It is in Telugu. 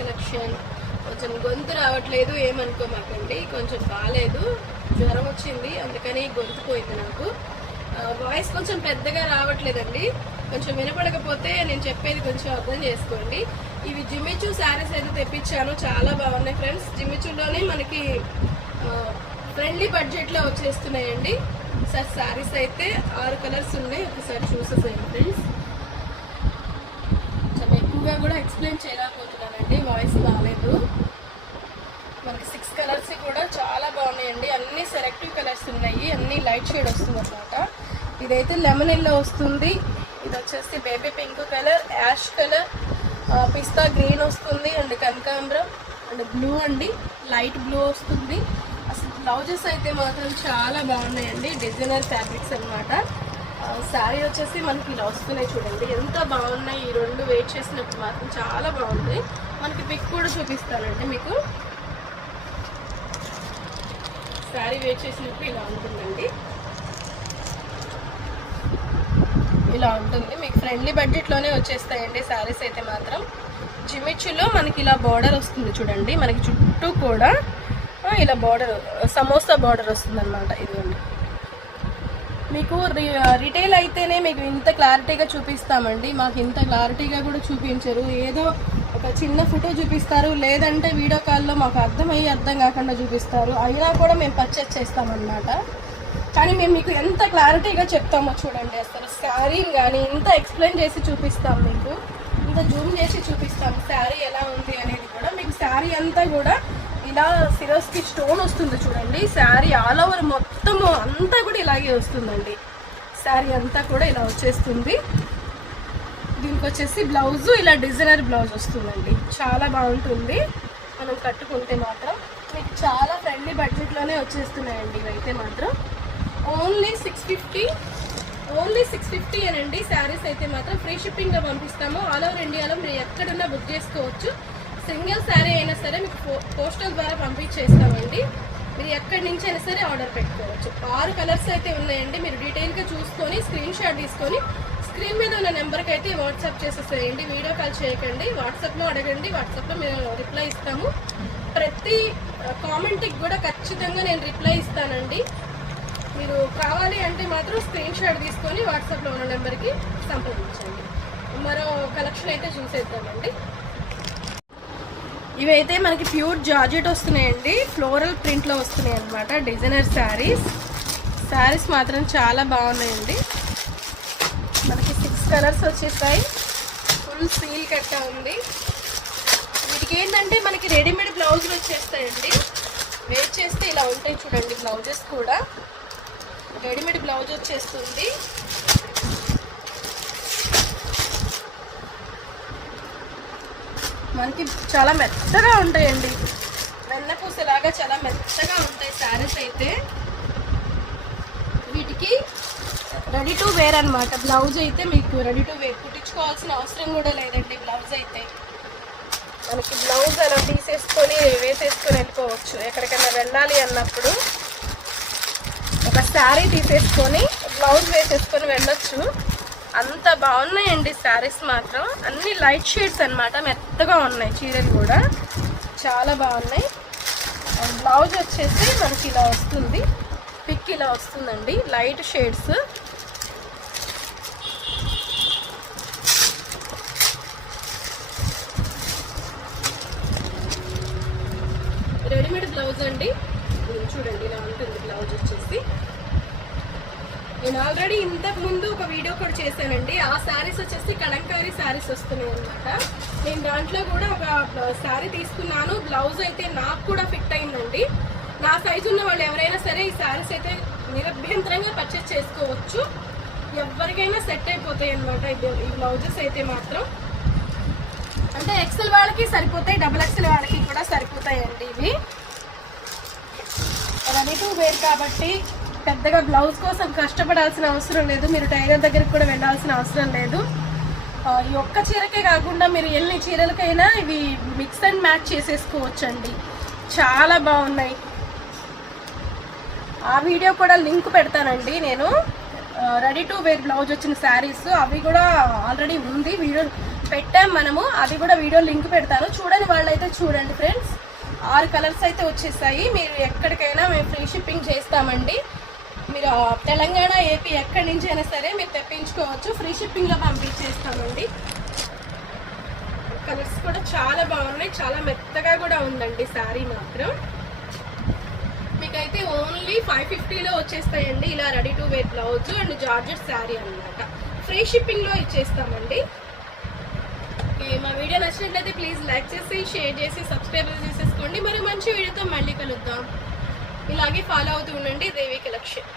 కలెక్షన్ కొంచెం గొంతు రావట్లేదు ఏమనుకోమాకండి. కొంచెం బాగాలేదు జ్వరం వచ్చింది అందుకని గొంతు పోయింది నాకు. వాయిస్ కొంచెం పెద్దగా రావట్లేదండి. కొంచెం వినపడకపోతే నేను చెప్పేది కొంచెం అర్థం చేసుకోండి. ఇవి జిమిచూ శారీస్ అయితే తెప్పించాను చాలా బాగున్నాయి ఫ్రెండ్స్ జిమిచూలోనే మనకి ఫ్రెండ్లీ బడ్జెట్లో వచ్చేస్తున్నాయండి. సార్ శారీస్ అయితే ఆరు కలర్స్ ఉన్నాయి. ఒకసారి చూసేసాయండి ఫ్రెండ్స్ చాలా ఎక్కువగా కూడా ఎక్స్ప్లెయిన్ చేయలేకపోతే వాయిస్ మనకి సిక్స్ కలర్స్ కూడా చాలా బాగున్నాయండి. అన్ని సెలెక్టివ్ కలర్స్ ఉన్నాయి. అన్ని లైట్ షేడ్ వస్తుంది అనమాట ఇదైతే లెమన్ ఎల్లో వస్తుంది. ఇది వచ్చేసి baby pink colour ash colour పిస్తా గ్రీన్ వస్తుంది అండ్ కనకాంబరం అండ్ బ్లూ అండి. లైట్ బ్లూ వస్తుంది. అసలు బ్లౌజెస్ అయితే మాత్రం చాలా బాగున్నాయండి. డిజైనర్ ఫ్యాబ్రిక్స్ అనమాట శారీ వచ్చేసి మనకి ఇలా వస్తున్నాయి చూడండి. ఎంత బాగున్నాయి. ఈ రెండు వెయిట్ చేసినప్పుడు మాత్రం చాలా బాగుంది. మనకి పిక్ కూడా చూపిస్తానండి మీకు. శారీ వెయిట్ చేసినప్పుడు ఇలా ఉంటుందండి. ఇలా ఉంటుంది. మీకు ఫ్రెండ్లీ బడ్జెట్లోనే వచ్చేస్తాయండి శారీస్ అయితే మాత్రం. జిమిచ్చులో మనకి ఇలా బార్డర్ వస్తుంది చూడండి. మనకి చుట్టూ కూడా ఇలా బార్డర్ సమోసా బార్డర్ వస్తుంది అనమాట ఇదిగోండి. మీకు రి- రిటైల్ అయితేనే మీకు ఇంత క్లారిటీగా చూపిస్తామండి. మాకు ఇంత క్లారిటీగా కూడా చూపించరు. ఏదో ఒక చిన్న ఫోటో చూపిస్తారు. లేదంటే వీడియో కాల్లో మాకు అర్థమయ్యి అర్థం కాకుండా చూపిస్తారు. అయినా కూడా మేము పర్చేస్ చేస్తామన్నమాట. కానీ మేము మీకు ఎంత క్లారిటీగా చెప్తామో చూడండి అసలు. శారీ కానీ ఇంత ఎక్స్ప్లెయిన్ చేసి చూపిస్తాం మీకు. ఇంత జూమ్ చేసి చూపిస్తాం శారీ ఎలా ఉంది అనేది కూడా. మీకు శారీ అంతా కూడా ఇలా సిరోస్కి స్టోన్ వస్తుంది చూడండి. శారీ ఆల్ ఓవర్ మొత్తము అంతా కూడా ఇలాగే వస్తుందండి. శారీ అంతా కూడా ఇలా వచ్చేస్తుంది. దీనికి వచ్చేసి బ్లౌజ్ ఇలా డిజైనర్ బ్లౌజ్ వస్తుందండి. చాలా బాగుంటుంది. మనం కట్టుకుంటే మాత్రం మీకు చాలా ఫ్రెండ్లీ బడ్జెట్లోనే వచ్చేస్తున్నాయండి ఇవైతే మాత్రం. Only six fifty only six fifty అనండి. శారీస్ అయితే మాత్రం ఫ్రీ షిప్పింగ్లో పంపిస్తాము. ఆల్ ఓవర్ ఇండియాలో మీరు ఎక్కడున్నా బుక్ చేసుకోవచ్చు. సింగిల్ శారీ అయినా సరే మీకు పో- పోస్టల్ ద్వారా పంపించేస్తామండి. మీరు ఎక్కడి నుంచి అయినా సరే ఆర్డర్ పెట్టుకోవచ్చు. ఆరు కలర్స్ అయితే ఉన్నాయండి. మీరు డీటెయిల్గా చూసుకొని స్క్రీన్ షాట్ తీసుకొని స్క్రీన్ మీద ఉన్న నెంబర్కి అయితే వాట్సాప్ చేసేసేయండి. వీడియో కాల్ చేయకండి. వాట్సాప్లో అడగండి. వాట్సాప్లో మేము రిప్లై ఇస్తాము. ప్రతి కామెంట్కి కూడా ఖచ్చితంగా నేను రిప్లై ఇస్తానండి. మీరు కావాలి అంటే మాత్రం స్క్రీన్ షాట్ తీసుకొని వాట్సాప్లో ఉన్న నెంబర్కి సంప్రదించండి. మరో కలెక్షన్ అయితే చూసేద్దామండి. ఇవైతే మనకి ప్యూర్ జార్జెట్ వస్తున్నాయండి. ఫ్లోరల్ ప్రింట్లో వస్తున్నాయి అనమాట డిజైనర్ శారీస్. శారీస్ మాత్రం చాలా బాగున్నాయండి. కలర్స్ వచ్చేసాయి. ఫుల్ సీల్ కట్ట ఉంది. వీటికి ఏంటంటే మనకి రెడీమేడ్ బ్లౌజులు వచ్చేస్తాయండి. వేర్ చేస్తే ఇలా ఉంటాయి చూడండి బ్లౌజెస్ కూడా. రెడీమేడ్ బ్లౌజ్ వచ్చేస్తుంది. మనకి చాలా మెత్తగా ఉంటాయండి. వెన్నపూసలాగా చాలా మెత్తగా ఉంటాయి శారీస్ అయితే వీటికి రెడీ టు వేర్ అనమాట బ్లౌజ్ అయితే మీకు రెడీ టు వేర్. కుట్టించుకోవాల్సిన అవసరం కూడా లేదండి బ్లౌజ్ అయితే. మనకి బ్లౌజ్ అలా తీసేసుకొని వేసేసుకొని వెళ్ళిపోవచ్చు. ఎక్కడికైనా వెళ్ళాలి అన్నప్పుడు ఒక శారీ తీసేసుకొని బ్లౌజ్ వేసేసుకొని వెళ్ళొచ్చు. అంత బాగున్నాయండి శారీస్ మాత్రం. అన్ని లైట్ షేడ్స్ అన్నమాట. మెత్తగా ఉన్నాయి చీరలు కూడా. చాలా బాగున్నాయి. బ్లౌజ్ వచ్చేసి మనకి ఇలా వస్తుంది. పిక్ ఇలా వస్తుందండి. Light shades. రెడీమేడ్ బ్లౌజ్ అండి. చూడండి ఇలా ఉంటుంది బ్లౌజ్ వచ్చేసి. నేను ఆల్రెడీ ఇంతకు ముందు ఒక వీడియో కూడా చేశానండి. ఆ శారీస్ వచ్చేసి కలంకారీ శారీస్ వస్తున్నాయి అనమాట నేను దాంట్లో కూడా ఒక శారీ తీసుకున్నాను. బ్లౌజ్ అయితే నాకు కూడా ఫిట్ అయిందండి. నా సైజు ఉన్న వాళ్ళు ఎవరైనా సరే ఈ శారీస్ అయితే నిరభ్యంతరంగా పర్చేస్ చేసుకోవచ్చు. ఎవరికైనా సెట్ అయిపోతాయి అనమాట ఈ బ్లౌజెస్ అయితే మాత్రం. అంటే ఎక్సెల్ వాళ్ళకి సరిపోతాయి డబుల్ ఎక్సెల్ వాళ్ళకి కూడా సరిపోతాయండి ఇవి. వేర్ కాబట్టి పెద్దగా బ్లౌజ్ కోసం కష్టపడాల్సిన అవసరం లేదు. మీరు టైలర్ దగ్గరికి కూడా వెళ్ళాల్సిన అవసరం లేదు. ఈ ఒక్క చీరకే కాకుండా మీరు ఎన్ని చీరలకైనా ఇవి మిక్స్ అండ్ మ్యాచ్ చేసేసుకోవచ్చండి. చాలా బాగున్నాయి. ఆ వీడియో కూడా లింక్ పెడతానండి నేను. రెడీ టు వేర్ బ్లౌజ్ వచ్చిన శారీస్ అవి కూడా ఆల్రెడీ ఉంది. వీడియో పెట్టాం మనము. అది కూడా వీడియో లింక్ పెడతాను. చూడని వాళ్ళైతే చూడండి ఫ్రెండ్స్. ఆరు కలర్స్ అయితే వచ్చేసాయి. మీరు ఎక్కడికైనా మేము ఫ్రీ షిప్పింగ్ చేస్తామండి. మీరు తెలంగాణ ఏపీ ఎక్కడి నుంచి అయినా సరే మీరు తెప్పించుకోవచ్చు. ఫ్రీ షిప్పింగ్లో పంపించేస్తామండి. కలర్స్ కూడా చాలా బాగున్నాయి. చాలా మెత్తగా కూడా ఉందండి శారీ మాత్రం. మీకైతే ఓన్లీ ఫైవ్ ఫిఫ్టీలో వచ్చేస్తాయండి. ఇలా ready to wear blouse and georgette sari అన్నమాట. ఫ్రీ షిప్పింగ్లో ఇచ్చేస్తామండి. మా వీడియో నచ్చినట్లయితే ప్లీజ్ లైక్ చేసి షేర్ చేసి సబ్స్క్రైబ్ చేసేసుకోండి. మరి మంచి వీడియోతో మళ్ళీ కలుద్దాం. ఇలాగే ఫాలో అవుతూ ఉండండి. దేవి కలెక్షన్